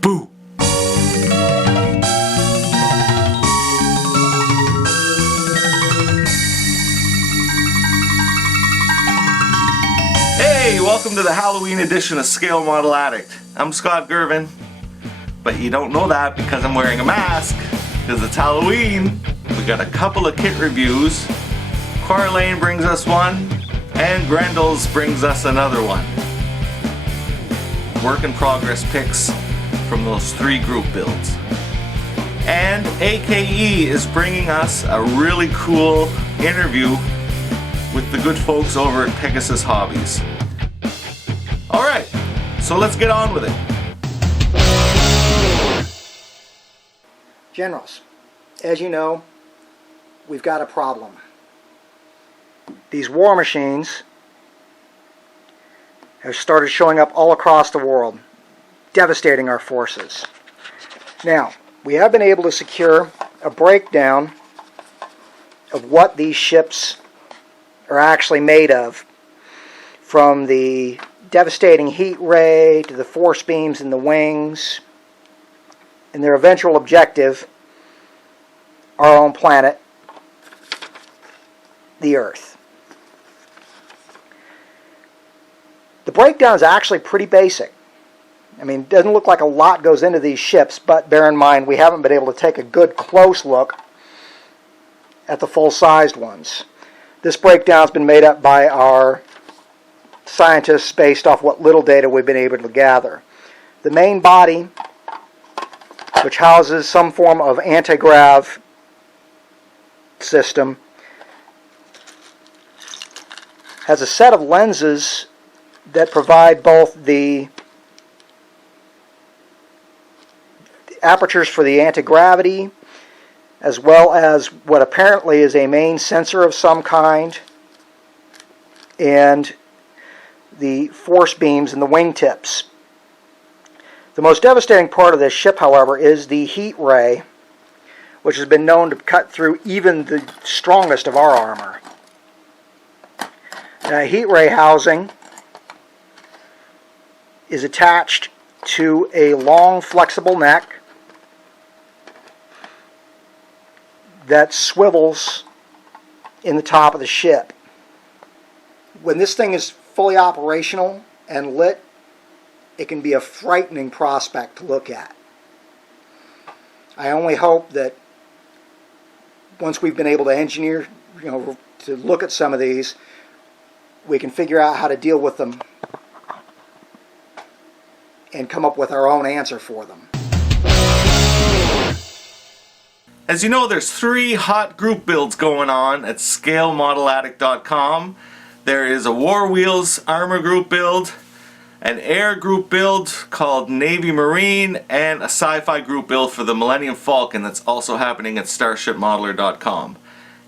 Boo! Hey, welcome to the Halloween edition of Scale Model Addict. I'm Scott Gervin, but you don't know that because I'm wearing a mask, because it's Halloween. We got a couple of kit reviews. Quarlane brings us one, and Grendel's brings us another one. Work in progress picks from those 3 group builds. And AKE is bringing us a really cool interview with the good folks over at Pegasus Hobbies. Alright, so let's get on with it. Generals, as you know, we've got a problem. These war machines have started showing up all across the world, devastating our forces. Now, we have been able to secure a breakdown of what these ships are actually made of, from the devastating heat ray to the force beams in the wings, and their eventual objective, our own planet, the Earth. The breakdown is actually pretty basic. I mean, it doesn't look like a lot goes into these ships, but bear in mind we haven't been able to take a good close look at the full-sized ones. This breakdown has been made up by our scientists based off what little data we've been able to gather. The main body, which houses some form of anti-grav system, has a set of lenses that provide both the apertures for the anti-gravity as well as what apparently is a main sensor of some kind, and the force beams in the wingtips. The most devastating part of this ship, however, is the heat ray, which has been known to cut through even the strongest of our armor. Now, heat ray housing is attached to a long, flexible neck that swivels in the top of the ship. When this thing is fully operational and lit, it can be a frightening prospect to look at. I only hope that once we've been able to engineer, to look at some of these, we can figure out how to deal with them and come up with our own answer for them. As you know, there's 3 hot group builds going on at ScaleModelAddict.com. There is a War Wheels armor group build, an air group build called Navy Marine, and a sci-fi group build for the Millennium Falcon that's also happening at StarShipModeler.com.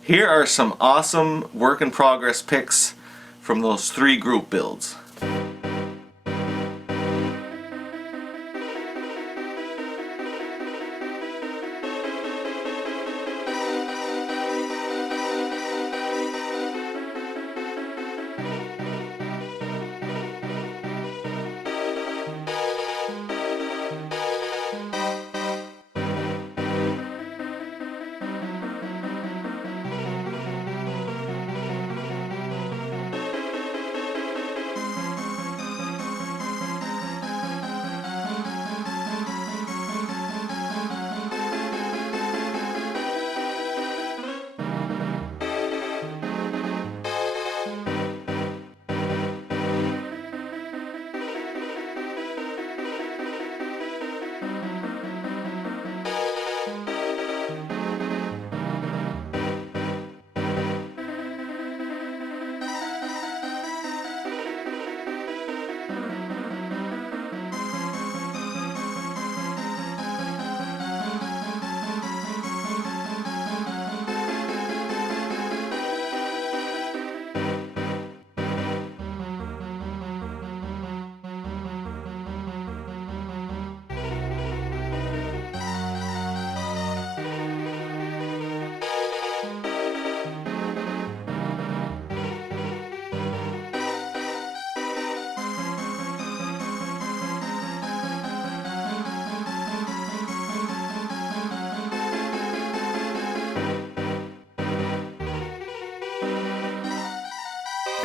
Here are some awesome work in progress pics from those 3 group builds.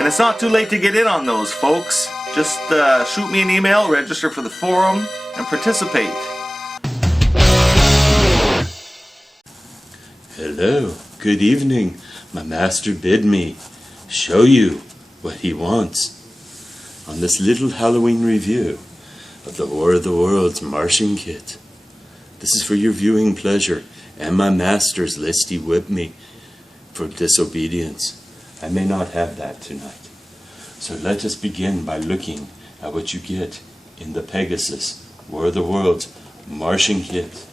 And it's not too late to get in on those, folks. Just shoot me an email, register for the forum, and participate. Hello, good evening. My master bid me show you what he wants on this little Halloween review of the War of the Worlds Martian kit. This is for your viewing pleasure, and my master's lest he whip me for disobedience. I may not have that tonight. So let us begin by looking at what you get in the Pegasus War of the Worlds Martian kit.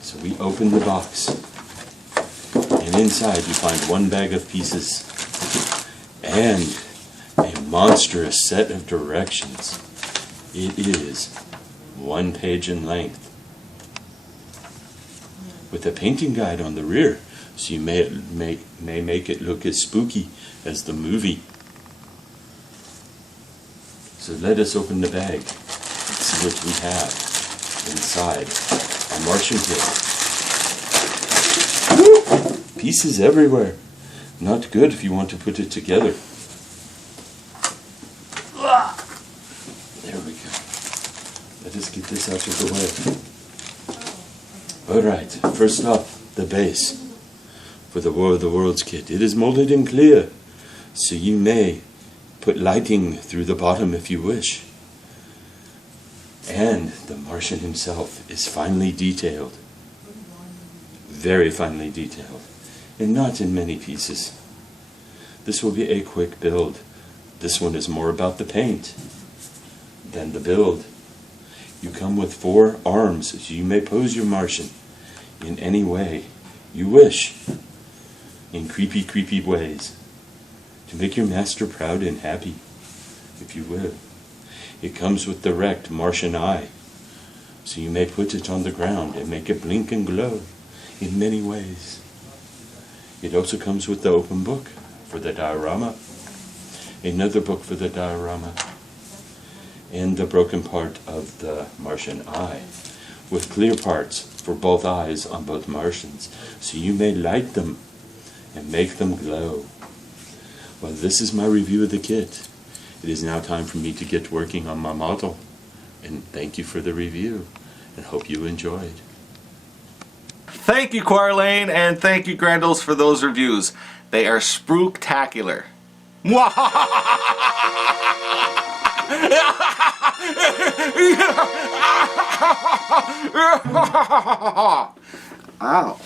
So we open the box, and inside you find one bag of pieces and a monstrous set of directions. It is 1 page in length with a painting guide on the rear, so you may make it look as spooky as the movie. So let us open the bag and see what we have inside our Martian kit. Pieces everywhere. Not good if you want to put it together. There we go. Let us get this out of the way. Alright, first off, the base for the War of the Worlds kit. It is molded in clear, so you may put lighting through the bottom if you wish. And the Martian himself is finely detailed. Very finely detailed. And not in many pieces. This will be a quick build. This one is more about the paint than the build. You come with 4 arms, so you may pose your Martian in any way you wish. In creepy, creepy ways. To make your master proud and happy, if you will. It comes with the wrecked Martian eye, so you may put it on the ground and make it blink and glow in many ways. It also comes with the open book for the diorama, another book for the diorama, and the broken part of the Martian eye, with clear parts for both eyes on both Martians, so you may light them and make them glow. Well, this is my review of the kit. It is now time for me to get working on my model. And thank you for the review, and hope you enjoyed. Thank you, Quarlane, and thank you, Grendels, for those reviews. They are Sproooktacular. Ow.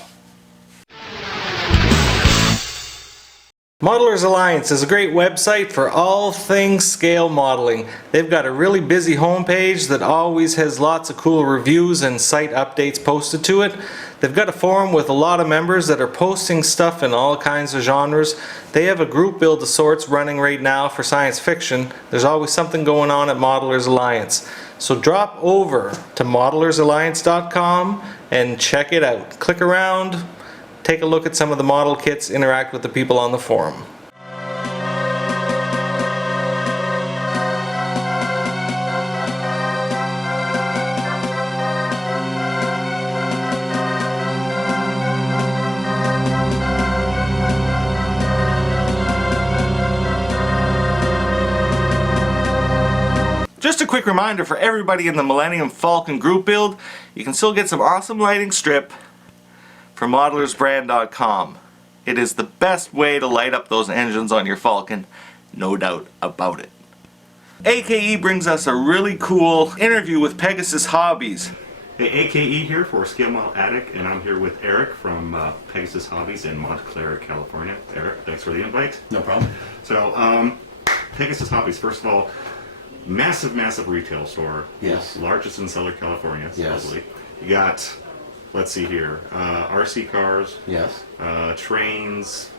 Modelers Alliance is a great website for all things scale modeling. They've got a really busy homepage that always has lots of cool reviews and site updates posted to it. They've got a forum with a lot of members that are posting stuff in all kinds of genres. They have a group build of sorts running right now for science fiction. There's always something going on at Modelers Alliance. So drop over to modelersalliance.com and check it out. Click around, take a look at some of the model kits, interact with the people on the forum. Just a quick reminder for everybody in the Millennium Falcon group build, you can still get some awesome lighting strip from modelersbrand.com. It is the best way to light up those engines on your Falcon, no doubt about it. AKE brings us a really cool interview with Pegasus Hobbies. Hey, AKE here for Scale Model Attic, and I'm here with Eric from Pegasus Hobbies in Montclair, California. Eric, thanks for the invite. No problem. So, Pegasus Hobbies, first of all, massive retail store. Yes. Largest in Southern California, supposedly. Yes. You got, let's see here, RC cars. Yes. Trains,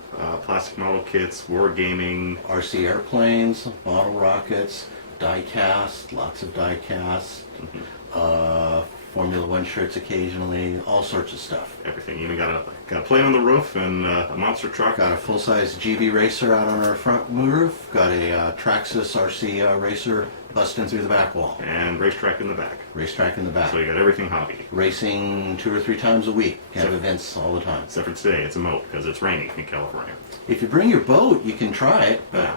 plastic model kits, wargaming. RC airplanes, model rockets, die cast, lots of die cast, Formula One shirts occasionally, all sorts of stuff. Everything. You even got a plane on the roof and a monster truck. Got a full-size GB racer out on our front roof. Got a Traxxas RC racer busting through the back wall. And racetrack in the back. Racetrack in the back. So you got everything hobby. Racing 2 or 3 times a week. Have events all the time. Except for today, it's a moat because it's raining in California. If you bring your boat, you can try it. But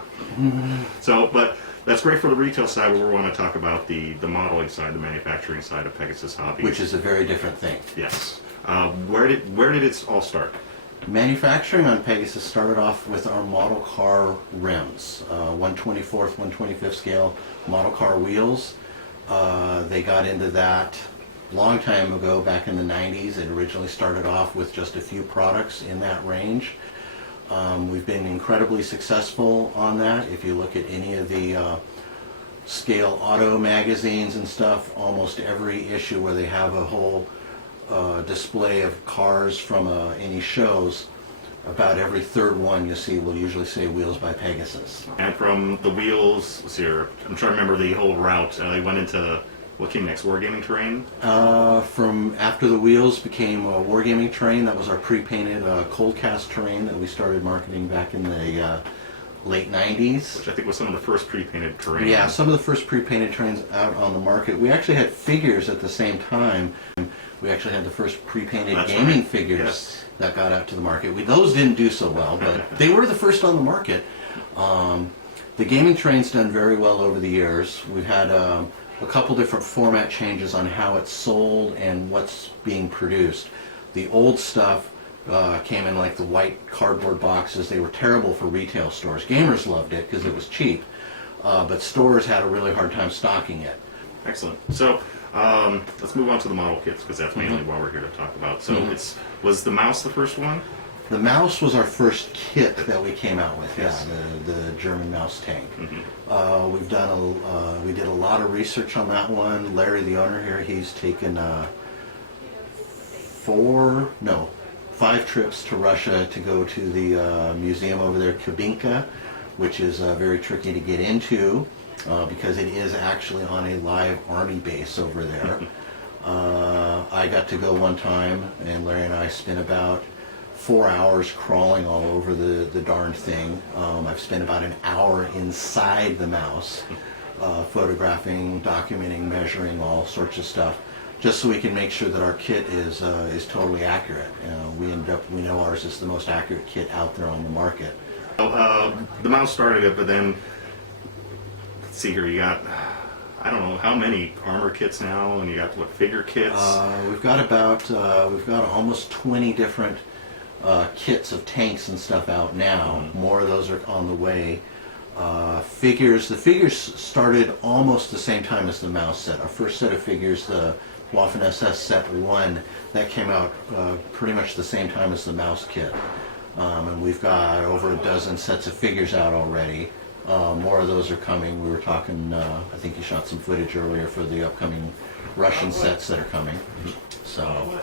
So, but that's great for the retail side. We want to talk about the modeling side, the manufacturing side of Pegasus Hobbies. which is a very different thing. Yes. Where did it all start? Manufacturing on Pegasus started off with our model car rims, 1/24th, 1/25th scale model car wheels. They got into that a long time ago, back in the 90s. It originally started off with just a few products in that range. We've been incredibly successful on that. If you look at any of the scale auto magazines and stuff, almost every issue where they have a whole display of cars from any shows, about every third one you see will usually say wheels by Pegasus. And from the wheels, let's see here, I'm trying to remember the whole route. They went into, what came next, wargaming terrain? From after the wheels became a wargaming terrain, that was our pre-painted cold cast terrain that we started marketing back in the late 90s. Which I think was some of the first pre-painted terrain. Yeah, some of the first pre-painted terrains out on the market. We actually had figures at the same time. We actually had the first pre-painted That's gaming right. figures Yes. that got out to the market. Those didn't do so well, but they were the first on the market. The gaming terrain's done very well over the years. We've had a couple different format changes on how it's sold and what's being produced. The old stuff came in like the white cardboard boxes. They were terrible for retail stores. Gamers loved it because it was cheap, but stores had a really hard time stocking it. Excellent. So let's move on to the model kits because that's mainly what we're here to talk about. So was the mouse the first one? The mouse was our first kit that we came out with. Yes. Yeah, the German mouse tank. We did a lot of research on that one. Larry, the owner here, he's taken 5 trips to Russia to go to the museum over there, Kubinka, which is very tricky to get into because it is actually on a live army base over there. I got to go one time, and Larry and I spent about 4 hours crawling all over the darn thing. I've spent about an hour inside the mouse, photographing, documenting, measuring, all sorts of stuff, just so we can make sure that our kit is totally accurate. We know ours is the most accurate kit out there on the market. The mouse started it, but then let's see here. You got, I don't know how many armor kits now, and you got what, figure kits? We've got almost 20 different kits of tanks and stuff out now. More of those are on the way. The figures started almost the same time as the mouse set. Our first set of figures, the Waffen SS Set 1, that came out pretty much the same time as the mouse kit. And we've got over a dozen sets of figures out already. More of those are coming. We were talking, I think you shot some footage earlier for the upcoming Russian sets that are coming. So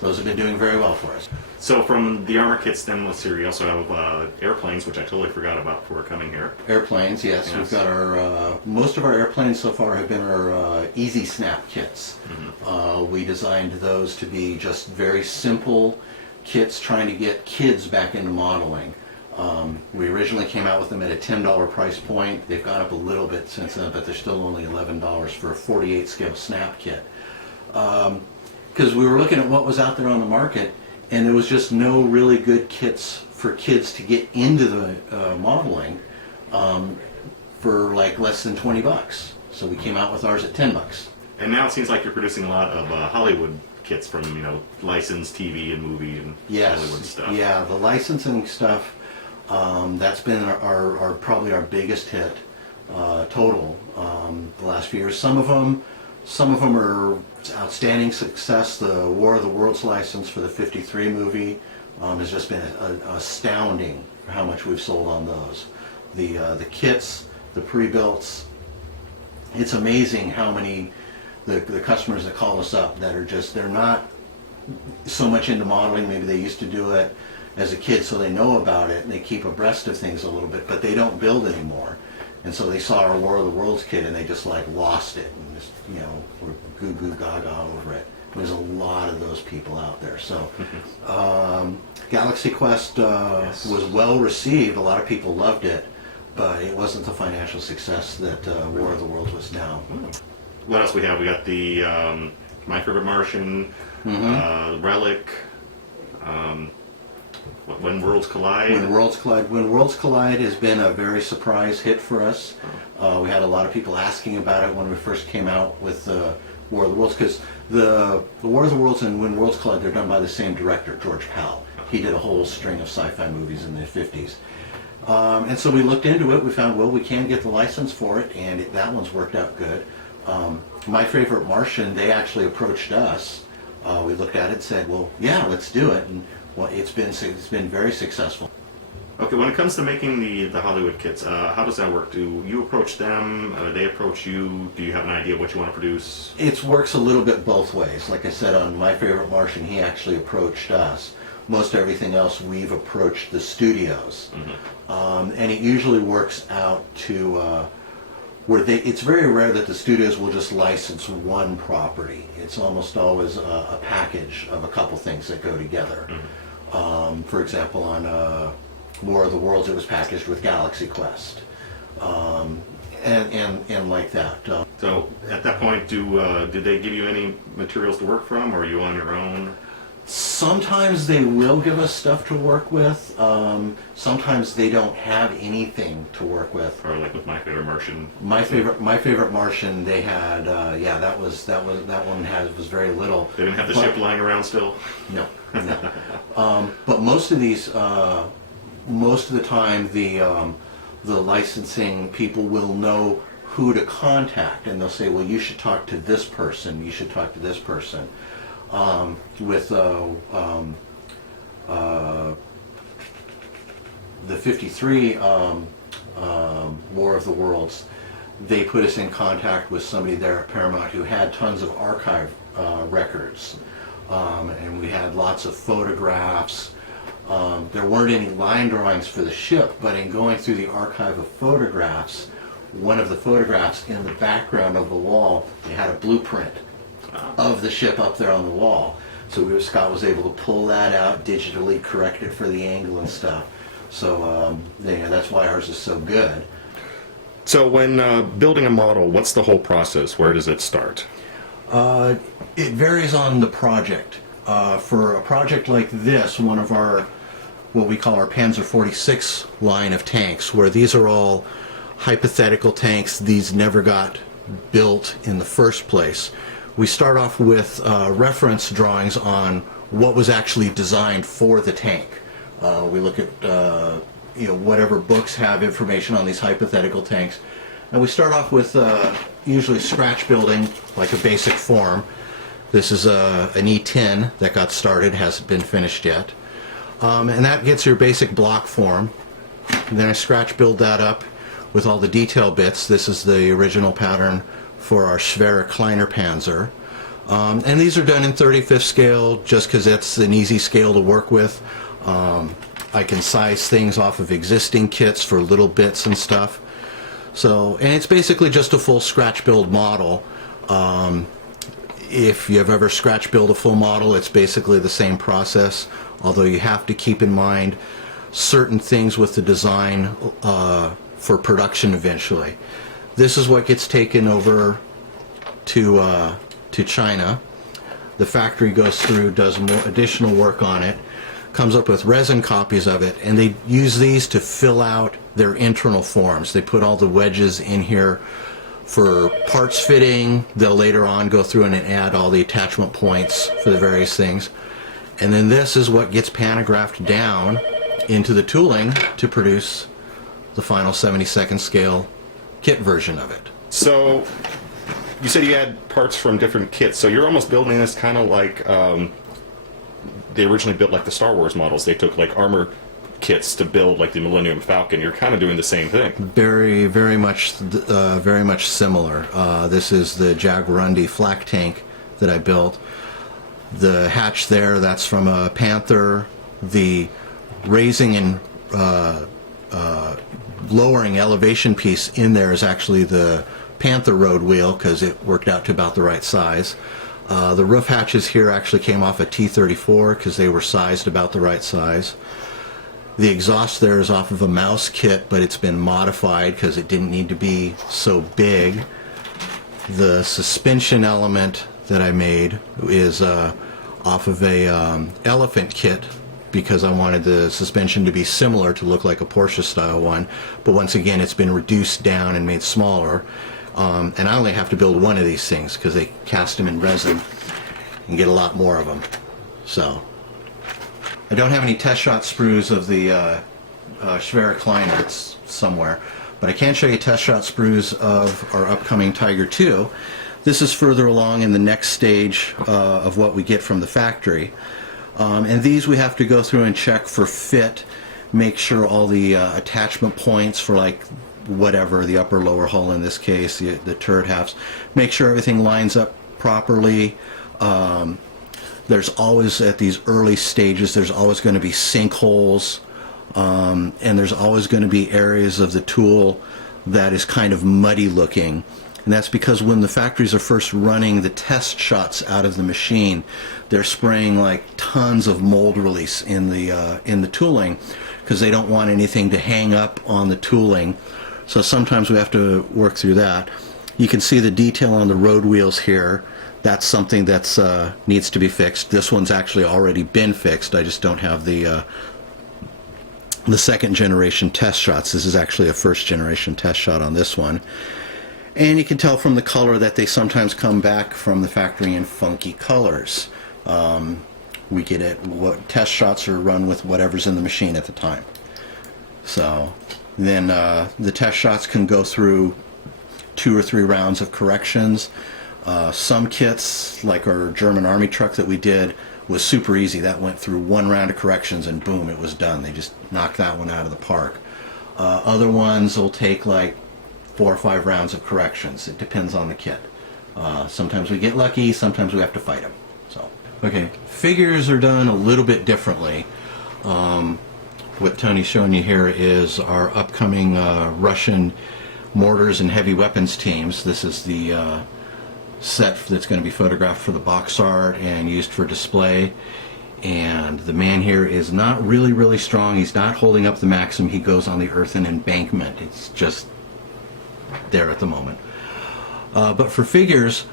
those have been doing very well for us. So from the armor kits, then let's see. We also have airplanes, which I totally forgot about before coming here. Airplanes, yes. Yes. We've got our, most of our airplanes so far have been our Easy Snap kits. We designed those to be just very simple kits trying to get kids back into modeling. We originally came out with them at a $10 price point. They've gone up a little bit since then, but they're still only $11 for a 48 scale snap kit. Because we were looking at what was out there on the market, and there was just no really good kits for kids to get into the modeling for like less than 20 bucks. So we came out with ours at 10 bucks. And now it seems like you're producing a lot of Hollywood kits from, licensed TV and movie and Hollywood stuff. Yeah, the licensing stuff, that's been our probably our biggest hit total the last few years. Some of them are outstanding success. The War of the Worlds license for the 53 movie has just been astounding for how much we've sold on those. The kits, the pre-builts, it's amazing how many the customers that call us up that are just, they're not so much into modeling. Maybe they used to do it as a kid, so they know about it and they keep abreast of things a little bit, but they don't build anymore. And so they saw our War of the Worlds kit and they just like lost it and just, you know, were goo goo gaga over it. There's a lot of those people out there. So Galaxy Quest was well received. A lot of people loved it, but it wasn't the financial success that War of the Worlds was now. What else we have? We got the My Favorite Martian, Relic, When Worlds Collide. When Worlds Collide. When Worlds Collide has been a very surprise hit for us. We had a lot of people asking about it when we first came out with War of the Worlds, because the War of the Worlds and When Worlds Collide, they're done by the same director, George Pal. He did a whole string of sci-fi movies in the 50s. And so we looked into it. We found, well, we can get the license for it, and that one's worked out good. My Favorite Martian, they actually approached us. We looked at it and said, well, yeah, let's do it. And well, it's been very successful. Okay, when it comes to making the Hollywood kits, how does that work? Do you approach them? They approach you? Do you have an idea of what you want to produce? It works a little bit both ways. Like I said, on My Favorite Martian, he actually approached us. Most everything else, we've approached the studios. And it usually works out to where it's very rare that the studios will just license one property. It's almost always a package of a couple things that go together. For example, on War of the Worlds, it was packaged with Galaxy Quest, and like that. So at that point, did they give you any materials to work from, or are you on your own? Sometimes they will give us stuff to work with. Sometimes they don't have anything to work with. Or like with My Favorite Martian. My favorite Martian. They had that one was very little. They didn't have the ship lying around still. No. But most of these, most of the time, the licensing people will know who to contact, and they'll say, well, you should talk to this person. You should talk to this person. With the 53 War of the Worlds, they put us in contact with somebody there at Paramount who had tons of archive records, and we had lots of photographs. There weren't any line drawings for the ship, but in going through the archive of photographs, one of the photographs in the background of the wall, they had a blueprint of the ship up there on the wall. So Scott was able to pull that out, digitally correct it for the angle and stuff. So that's why ours is so good. So when building a model, what's the whole process? Where does it start? It varies on the project. For a project like this, one of our, what we call our Panzer 46 line of tanks, where these are all hypothetical tanks, these never got built in the first place. We start off with reference drawings on what was actually designed for the tank. We look at whatever books have information on these hypothetical tanks, and we start off with usually scratch building, like a basic form. This is an E10 that got started, hasn't been finished yet, and that gets your basic block form. And then I scratch build that up with all the detail bits. This is the original pattern for our Schwerer Kleiner Panzer. And these are done in 35th scale just because it's an easy scale to work with. I can size things off of existing kits for little bits and stuff. So, and it's basically just a full scratch build model. If you've ever scratch built a full model, it's basically the same process, although you have to keep in mind certain things with the design for production eventually. This is what gets taken over to China. The factory goes through, does more additional work on it, comes up with resin copies of it, and they use these to fill out their internal forms. They put all the wedges in here for parts fitting. They'll later on go through and add all the attachment points for the various things. And then this is what gets pantographed down into the tooling to produce the final 72nd scale kit version of it. So you said you had parts from different kits, so you're almost building this kind of like they originally built like the Star Wars models. They took like armor kits to build like the Millennium Falcon. You're kind of doing the same thing. Very much similar. This is the Jaguarundi flak tank that I built. The hatch there, that's from a Panther. The raising and lowering elevation piece in there is actually the Panther road wheel, because it worked out to about the right size. The roof hatches here actually came off a T34 because they were sized about the right size. The exhaust there is off of a mouse kit, but it's been modified because it didn't need to be so big. The suspension element that I made is off of a elephant kit, because I wanted the suspension to be similar, to look like a Porsche style one, but once again it's been reduced down and made smaller. And I only have to build one of these things because they cast them in resin and get a lot more of them. So I don't have any test shot sprues of the Schwer Kleiner. It's somewhere, but I can show you test shot sprues of our upcoming Tiger 2. This is further along in the next stage of what we get from the factory. And these we have to go through and check for fit, make sure all the attachment points for, like, whatever, the upper lower hull in this case, the turret halves, make sure everything lines up properly. There's always, at these early stages, there's always going to be sinkholes, and there's always going to be areas of the tool that is kind of muddy looking. And that's because when the factories are first running the test shots out of the machine, they're spraying like tons of mold release in the tooling, because they don't want anything to hang up on the tooling. So sometimes we have to work through that. You can see the detail on the road wheels here. That's something that's needs to be fixed. This one's actually already been fixed. I just don't have the second generation test shots. This is actually a first generation test shot on this one. And you can tell from the color that they sometimes come back from the factory in funky colors. We get it. What test shots are run with whatever's in the machine at the time. So then the test shots can go through 2 or 3 rounds of corrections. Some kits, like our German Army truck that we did, was super easy. That went through 1 round of corrections and boom, it was done. They just knocked that one out of the park. Other ones will take like 4 or 5 rounds of corrections. It depends on the kit. Sometimes we get lucky, sometimes we have to fight them. So, okay, figures are done a little bit differently. What Tony's showing you here is our upcoming Russian mortars and heavy weapons teams. This is the set that's going to be photographed for the box art and used for display. And the man here is not really strong. He's not holding up the Maxim. He goes on the earthen embankment. It's just there at the moment. But for figures,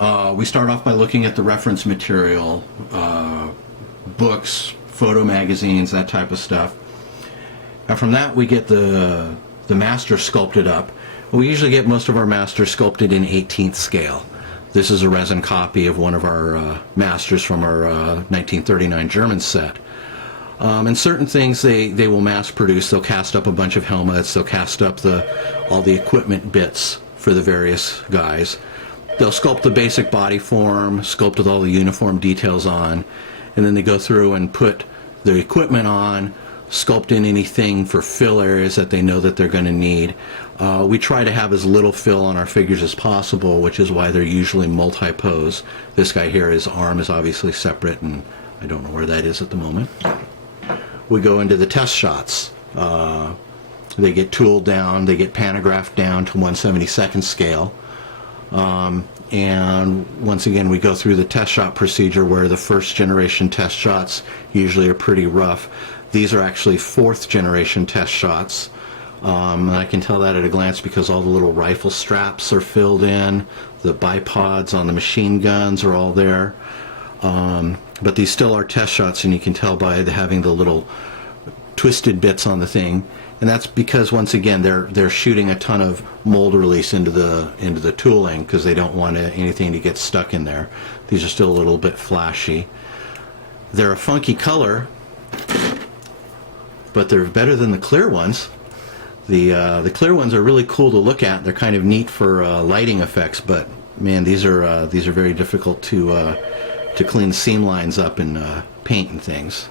we start off by looking at the reference material, books, photo magazines, that type of stuff. And from that we get the master sculpted up. We usually get most of our masters sculpted in 18th scale. This is a resin copy of one of our masters from our 1939 German set. And certain things they will mass produce. They'll cast up a bunch of helmets, they'll cast up all the equipment bits for the various guys. They'll sculpt the basic body form, sculpt with all the uniform details on, and then they go through and put the equipment on, sculpt in anything for fill areas that they know that they're going to need. We try to have as little fill on our figures as possible, which is why they're usually multi-pose. This guy here, his arm is obviously separate, and I don't know where that is at the moment. We go into the test shots. They get tooled down, they get pantographed down to 1/72nd scale. And once again we go through the test shot procedure, where the first generation test shots usually are pretty rough. These are actually 4th generation test shots. And I can tell that at a glance because all the little rifle straps are filled in, the bipods on the machine guns are all there. But these still are test shots, and you can tell by having the little twisted bits on the thing. And that's because, once again, they're shooting a ton of mold release into the tooling, because they don't want anything to get stuck in there. These are still a little bit flashy. They're a funky color, but they're better than the clear ones. The clear ones are really cool to look at. They're kind of neat for lighting effects, but man, these are very difficult to clean seam lines up and paint and things.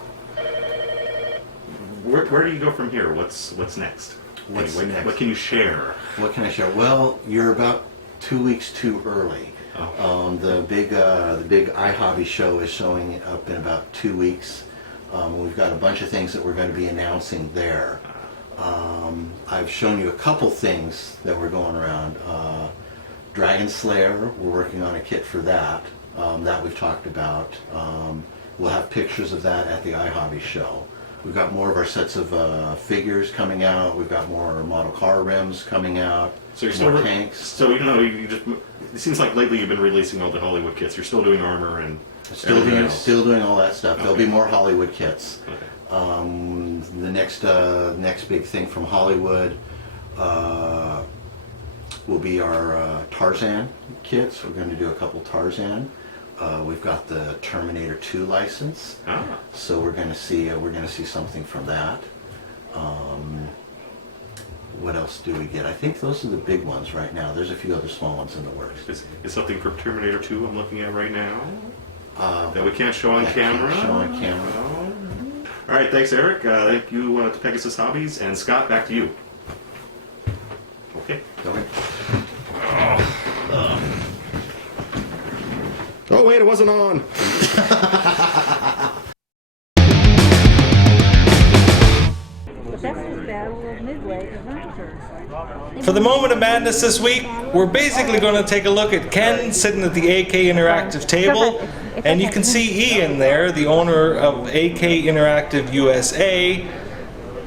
Where do you go from here? What's next? What's next? What can you share? What can I share? Well, you're about 2 weeks too early. Oh. The big iHobby show is showing up in about 2 weeks. We've got a bunch of things that we're going to be announcing there. I've shown you a couple things that were going around. Dragon Slayer, we're working on a kit for that, that we've talked about. We'll have pictures of that at the iHobby show. We've got more of our sets of figures coming out. We've got more model car rims coming out. So you're still more tanks. So even though you just, it seems like lately you've been releasing all the Hollywood kits. You're still doing armor and everything else. Still doing all that stuff. There'll be more Hollywood kits. Okay. The next big thing from Hollywood will be our Tarzan kits. We're going to do a couple Tarzan. We've got the Terminator 2 license, so we're going to see something from that. What else do we get? I think those are the big ones right now. There's a few other small ones in the works. Is something from Terminator 2 I'm looking at right now that we can't show on camera? Can't show on camera. All right, thanks, Eric. Thank you to Pegasus Hobbies, and Scott, back to you. Okay. Okay. Oh wait, it wasn't on. For the moment of madness this week, we're basically going to take a look at Ken sitting at the AK Interactive table, and you can see Ian there, the owner of AK Interactive USA,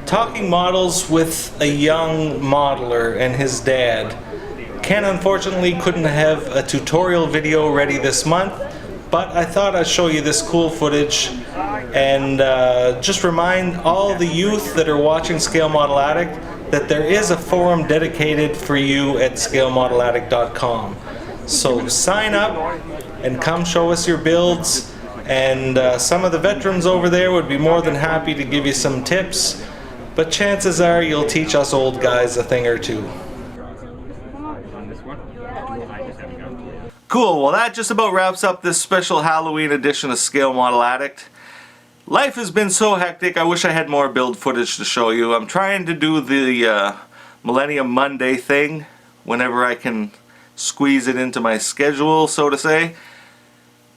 talking models with a young modeler and his dad. Ken unfortunately couldn't have a tutorial video ready this month, but I thought I'd show you this cool footage and just remind all the youth that are watching Scale Model Addict that there is a forum dedicated for you at ScaleModelAddict.com. So sign up and come show us your builds, and some of the veterans over there would be more than happy to give you some tips, but chances are you'll teach us old guys a thing or two. Cool, well that just about wraps up this special Halloween edition of Scale Model Addict. Life has been so hectic, I wish I had more build footage to show you. I'm trying to do the Millennium Monday thing whenever I can squeeze it into my schedule, so to say.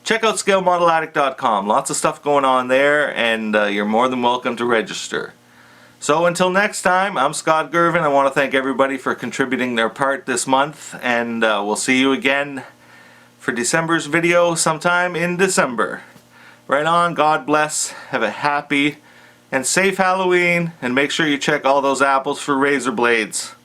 Check out ScaleModelAddict.com. Lots of stuff going on there, and you're more than welcome to register. So until next time, I'm Scott Gervin. I want to thank everybody for contributing their part this month, and we'll see you again for December's video sometime in December. Right on, God bless, have a happy and safe Halloween, and make sure you check all those apples for razor blades.